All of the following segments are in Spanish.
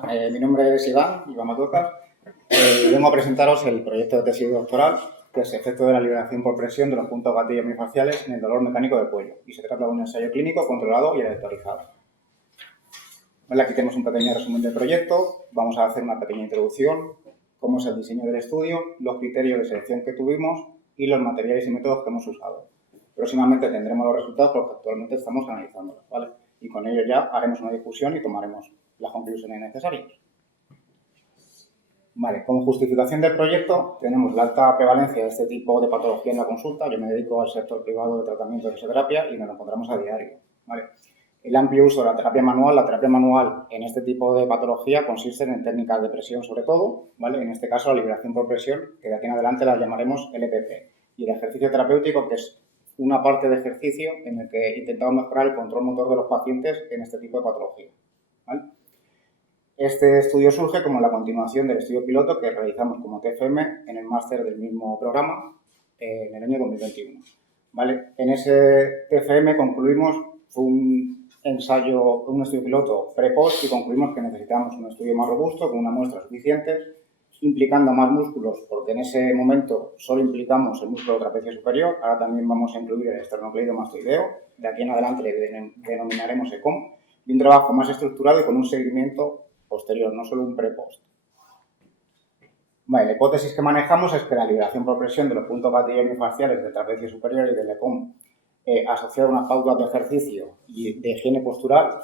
buenas. Mi nombre es Iván Matuecas. Vengo a presentaros el proyecto de tesis doctoral, que es efecto de la liberación por presión de los puntos gatillo miofasciales en el dolor mecánico de cuello. Y se trata de un ensayo clínico controlado y aleatorizado. Vale, aquí tenemos un pequeño resumen del proyecto. Vamos a hacer una pequeña introducción, cómo es el diseño del estudio, los criterios de selección que tuvimos y los materiales y métodos que hemos usado. Próximamente tendremos los resultados porque actualmente estamos analizándolos, ¿vale? Y con ello ya haremos una discusión y tomaremos las conclusiones necesarias. Vale, como justificación del proyecto tenemos la alta prevalencia de este tipo de patología en la consulta. Yo me dedico al sector privado de tratamiento de fisioterapia y nos lo encontramos a diario, ¿vale? El amplio uso de la terapia manual en este tipo de patología consiste en técnicas de presión sobre todo, ¿vale? En este caso la liberación por presión, que de aquí en adelante la llamaremos LPP, y el ejercicio terapéutico, que es una parte de ejercicio en el que intentamos mejorar el control motor de los pacientes en este tipo de patología, ¿vale? Este estudio surge como la continuación del estudio piloto que realizamos como TFM en el máster del mismo programa en el año 2021, ¿vale? En ese TFM concluimos, fue un estudio piloto pre-post, y concluimos que necesitábamos un estudio más robusto con una muestra suficiente, implicando más músculos, porque en ese momento solo implicamos el músculo trapecio superior. Ahora también vamos a incluir el esternocleidomastoideo, de aquí en adelante le denominaremos ECOM, y un trabajo más estructurado y con un seguimiento posterior, no solo un pre-post. Vale, la hipótesis que manejamos es que la liberación por presión de los puntos gatillo miofasciales del trapecio superior y del ECOM asociado a unas pautas de ejercicio y de higiene postural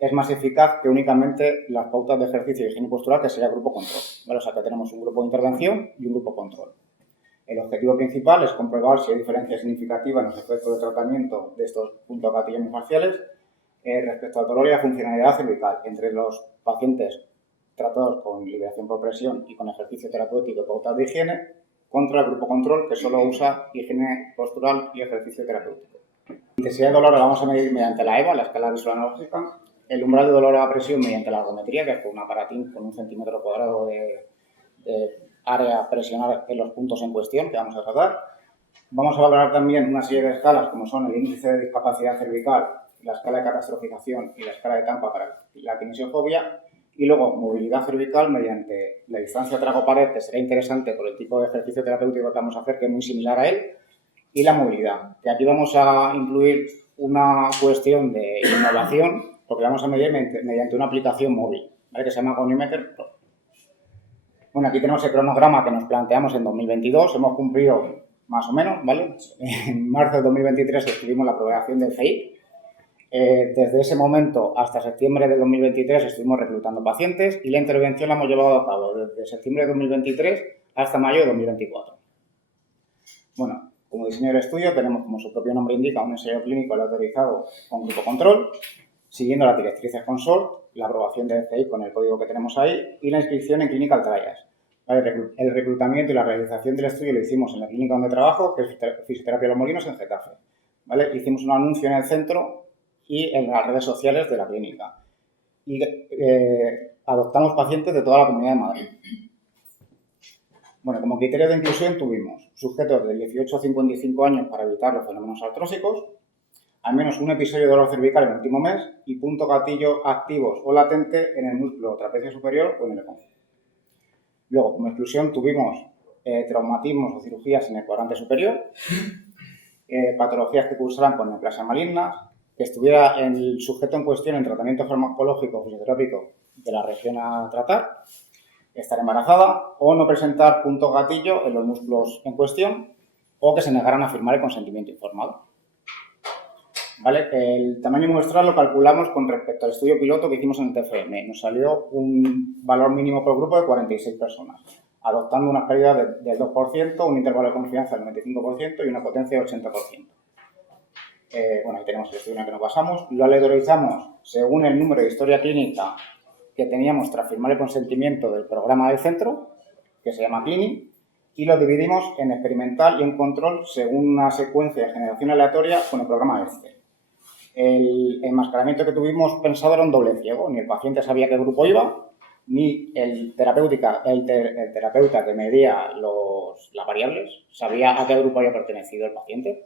es más eficaz que únicamente las pautas de ejercicio y higiene postural, que sería grupo control, ¿vale? O sea, que tenemos un grupo de intervención y un grupo control. El objetivo principal es comprobar si hay diferencia significativa en los efectos de tratamiento de estos puntos gatillo miofasciales respecto al dolor y la funcionalidad cervical entre los pacientes tratados con liberación por presión y con ejercicio terapéutico y pautas de higiene, contra el grupo control, que solo usa higiene postural y ejercicio terapéutico. La intensidad de dolor la vamos a medir mediante la EVA, la escala visual analógica, el umbral de dolor a presión mediante la ergometría, que es un aparatín con 1 centímetro cuadrado de área a presionar en los puntos en cuestión que vamos a tratar. Vamos a valorar también una serie de escalas, como son el índice de discapacidad cervical, la escala de catastrofización y la escala de Tampa para la kinesiofobia, y luego movilidad cervical mediante la distancia trago-pared, que será interesante por el tipo de ejercicio terapéutico que vamos a hacer, que es muy similar a él, y la movilidad, que aquí vamos a incluir una cuestión de innovación, porque vamos a medir mediante una aplicación móvil, ¿vale? Que se llama Goniometer Pro. Bueno, aquí tenemos el cronograma que nos planteamos en 2022, hemos cumplido más o menos, ¿vale? En marzo de 2023 escribimos la aprobación del CEIP. Desde ese momento hasta septiembre de 2023 estuvimos reclutando pacientes y la intervención la hemos llevado a cabo desde septiembre de 2023 hasta mayo de 2024. Bueno, como diseño del estudio tenemos, como su propio nombre indica, un ensayo clínico aleatorizado con grupo control, siguiendo las directrices CONSORT, la aprobación del CEIP con el código que tenemos ahí y la inscripción en Clinical Trials. El reclutamiento y la realización del estudio lo hicimos en la clínica donde trabajo, que es Fisioterapia Los Molinos, en Getafe, ¿vale? Hicimos un anuncio en el centro y en las redes sociales de la clínica. Y adoptamos pacientes de toda la Comunidad de Madrid. Bueno, como criterio de inclusión tuvimos sujetos de 18 a 55 años para evitar los fenómenos artrósicos, al menos un episodio de dolor cervical en el último mes y punto gatillo activos o latente en el músculo trapecio superior o en el ECOM. Luego, como exclusión, tuvimos traumatismos o cirugías en el cuadrante superior, patologías que cursaran con neoplasias malignas, que estuviera el sujeto en cuestión en tratamiento farmacológico o fisioterápico de la región a tratar, estar embarazada o no presentar puntos gatillo en los músculos en cuestión o que se negaran a firmar el consentimiento informado. ¿Vale? El tamaño muestral lo calculamos con respecto al estudio piloto que hicimos en el TFM. Nos salió un valor mínimo por grupo de 46 personas, adoptando una pérdida del 2%, un intervalo de confianza del 95% y una potencia del 80%. Bueno, ahí tenemos el estudio en el que nos basamos. Lo aleatorizamos según el número de historia clínica que teníamos tras firmar el consentimiento del programa del centro, que se llama Clinic, y lo dividimos en experimental y en control según una secuencia de generación aleatoria con el programa ESTE. El enmascaramiento que tuvimos pensado era un doble ciego, ni el paciente sabía qué grupo iba, ni el terapeuta que medía las variables sabía a qué grupo había pertenecido el paciente.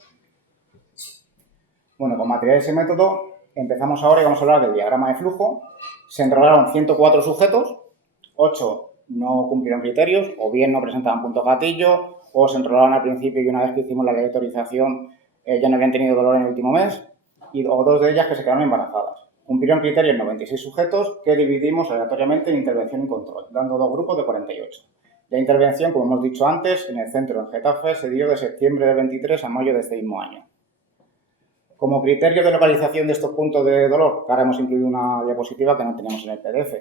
Bueno, con materiales y método empezamos ahora y vamos a hablar del diagrama de flujo, Se enrolaron 104 sujetos, 8 no cumplieron criterios, o bien no presentaban punto gatillo, o se enrolaron al principio y una vez que hicimos la aleatorización ya no habían tenido dolor en el último mes, o 2 de ellas que se quedaron embarazadas. Cumplieron criterios 96 sujetos que dividimos aleatoriamente en intervención y control, dando 2 grupos de 48. La intervención, como hemos dicho antes, en el centro en Getafe se dio de septiembre del 23 a mayo de este mismo año. Como criterio de localización de estos puntos de dolor, que ahora hemos incluido una diapositiva que no teníamos en el PDF,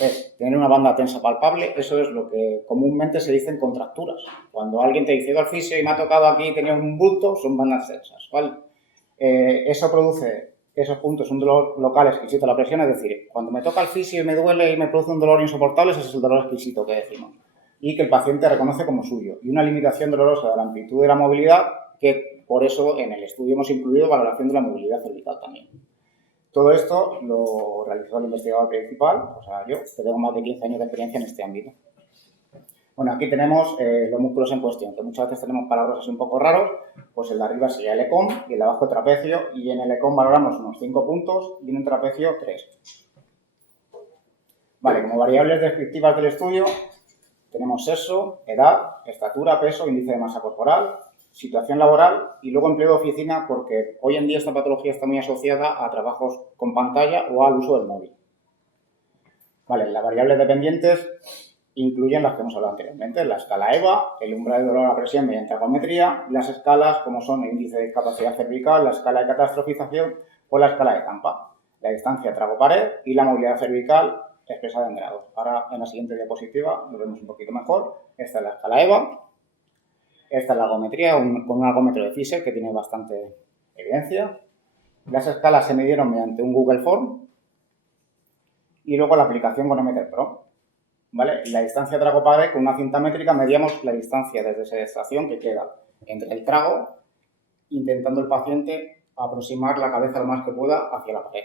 es tener una banda tensa palpable. Eso es lo que comúnmente se dice en contracturas. Cuando alguien te dice, he ido al fisio y me ha tocado aquí y tenía un bulto, son bandas tensas, ¿vale? Eso produce, esos puntos, un dolor local exquisito a la presión, es decir, cuando me toca el fisio y me duele y me produce un dolor insoportable, ese es el dolor exquisito que decimos, y que el paciente reconoce como suyo, y una limitación dolorosa de la amplitud de la movilidad, que por eso en el estudio hemos incluido valoración de la movilidad cervical también. Todo esto lo realizó el investigador principal, o sea, yo, que tengo más de 15 años de experiencia en este ámbito. Bueno, aquí tenemos los músculos en cuestión, que muchas veces tenemos palabras así un poco raros, pues el de arriba sería el ECOM y el de abajo el trapecio, y en el ECOM valoramos unos 5 puntos y en el trapecio 3. Vale, como variables descriptivas del estudio tenemos sexo, edad, estatura, peso, índice de masa corporal, situación laboral y luego empleo de oficina, porque hoy en día esta patología está muy asociada a trabajos con pantalla o al uso del móvil. Vale, las variables dependientes incluyen las que hemos hablado anteriormente, la escala EVA, el umbral de dolor a presión mediante ergometría, las escalas como son el índice de discapacidad cervical, la escala de catastrofización o la escala de Tampa, la distancia trago-pared y la movilidad cervical expresada en grados. Ahora en la siguiente diapositiva lo vemos un poquito mejor. Esta es la escala EVA. Esta es la ergometría con un ergómetro de Fisher que tiene bastante evidencia. Las escalas se midieron mediante un Google Form y luego la aplicación con Meter Pro. ¿Vale? La distancia trago-pared, con una cinta métrica medíamos la distancia desde esa estación que queda entre el trago, intentando el paciente aproximar la cabeza lo más que pueda hacia la pared.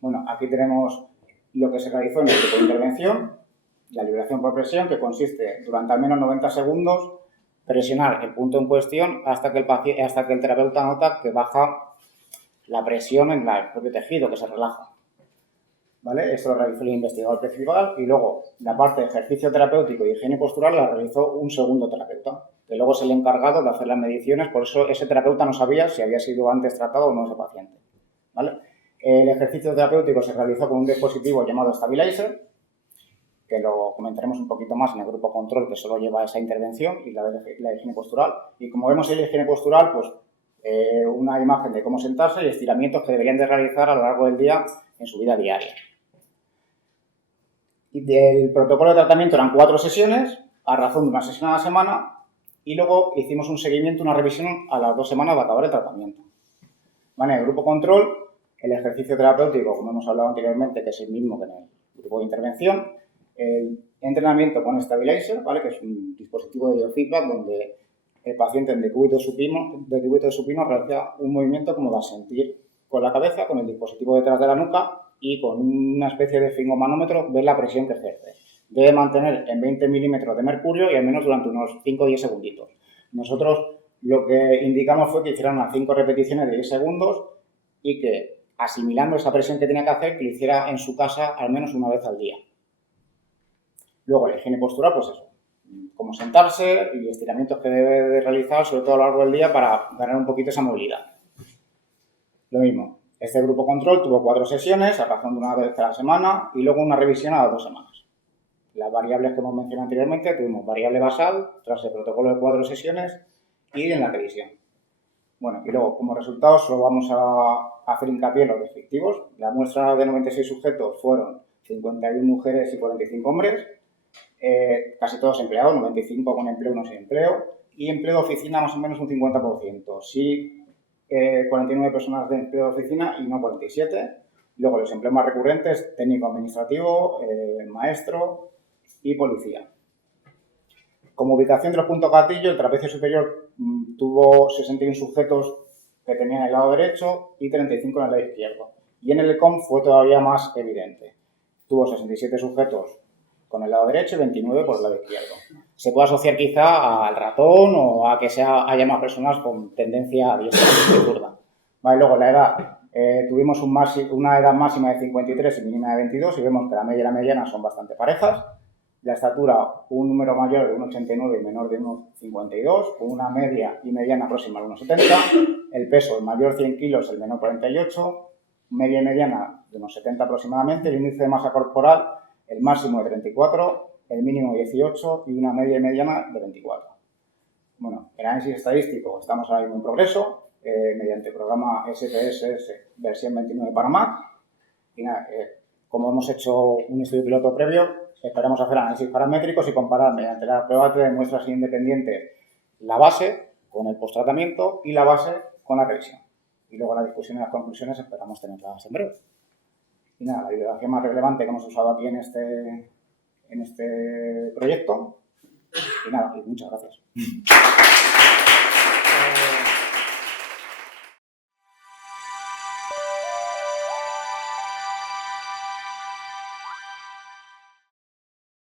Bueno, aquí tenemos lo que se realizó en el tipo de intervención. La liberación por presión, que consiste durante al menos 90 segundos presionar el punto en cuestión hasta que el terapeuta nota que baja la presión en el propio tejido, que se relaja. ¿Vale? Esto lo realizó el investigador principal y luego la parte de ejercicio terapéutico y higiene postural la realizó un segundo terapeuta, que luego es el encargado de hacer las mediciones, por eso ese terapeuta no sabía si había sido antes tratado o no ese paciente. ¿Vale? El ejercicio terapéutico se realizó con un dispositivo llamado Stabilizer, que lo comentaremos un poquito más en el grupo control, que solo lleva esa intervención, y la higiene postural. Y como vemos en la higiene postural, pues una imagen de cómo sentarse y estiramientos que deberían de realizar a lo largo del día en su vida diaria. Y del protocolo de tratamiento eran 4 sesiones, a razón de una sesión a la semana, y luego hicimos un seguimiento, una revisión a las 2 semanas de acabar el tratamiento. ¿Vale? En el grupo control, el ejercicio terapéutico, como hemos hablado anteriormente, que es el mismo que en el grupo de intervención, el entrenamiento con Stabilizer, ¿vale? Que es un dispositivo de biofeedback donde el paciente en decúbito supino realiza un movimiento como va a sentir con la cabeza, con el dispositivo detrás de la nuca y con una especie de fingomanómetro ver la presión que ejerce. Debe mantener en 20 milímetros de mercurio y al menos durante unos 5 o 10 segunditos. Nosotros lo que indicamos fue que hicieran unas 5 repeticiones de 10 segundos y que, asimilando esa presión que tenía que hacer, que lo hiciera en su casa al menos una vez al día. Luego, la higiene postural, pues eso, cómo sentarse y estiramientos que debe de realizar, sobre todo a lo largo del día, para ganar un poquito esa movilidad. Lo mismo, este grupo control tuvo 4 sesiones, a razón de una vez a la semana, y luego una revisión a las 2 semanas. Las variables que hemos mencionado anteriormente, tuvimos variable basal, tras el protocolo de 4 sesiones, y en la revisión. Bueno, y luego, como resultado, solo vamos a hacer hincapié en los descriptivos. La muestra de 96 sujetos fueron 51 mujeres y 45 hombres, casi todos empleados, 95 con empleo, uno sin empleo, y empleo de oficina más o menos un 50%. Sí, 49 personas de empleo de oficina y no 47. Luego los empleos más recurrentes, técnico administrativo, maestro y policía. Como ubicación de los puntos gatillo, el trapecio superior tuvo 61 sujetos que tenían el lado derecho y 35 en el lado izquierdo. Y en el ECOM fue todavía más evidente. Tuvo 67 sujetos con el lado derecho y 29 por el lado izquierdo. Se puede asociar quizá al ratón o a que haya más personas con tendencia a diestra y zurda. Vale, luego la edad. Tuvimos una edad máxima de 53 y mínima de 22 y vemos que la media y la mediana son bastante parejas. La estatura, un número mayor de 1,89 y menor de 1,52, con una media y mediana próxima al 1,70. El peso, el mayor 100 kilos, el menor 48. Media y mediana de unos 70 aproximadamente. El índice de masa corporal, el máximo de 34, el mínimo de 18 y una media y mediana de 24. Bueno, el análisis estadístico, estamos ahora mismo en progreso, mediante el programa SPSS versión 29 para Mac. Y nada, como hemos hecho un estudio piloto previo, esperamos hacer análisis paramétricos y comparar mediante la prueba de muestras independientes la base con el posttratamiento y la base con la revisión. Y luego la discusión y las conclusiones esperamos tenerlas en breve. Y nada, la bibliografía más relevante que hemos usado aquí en este proyecto. Y nada, y muchas gracias.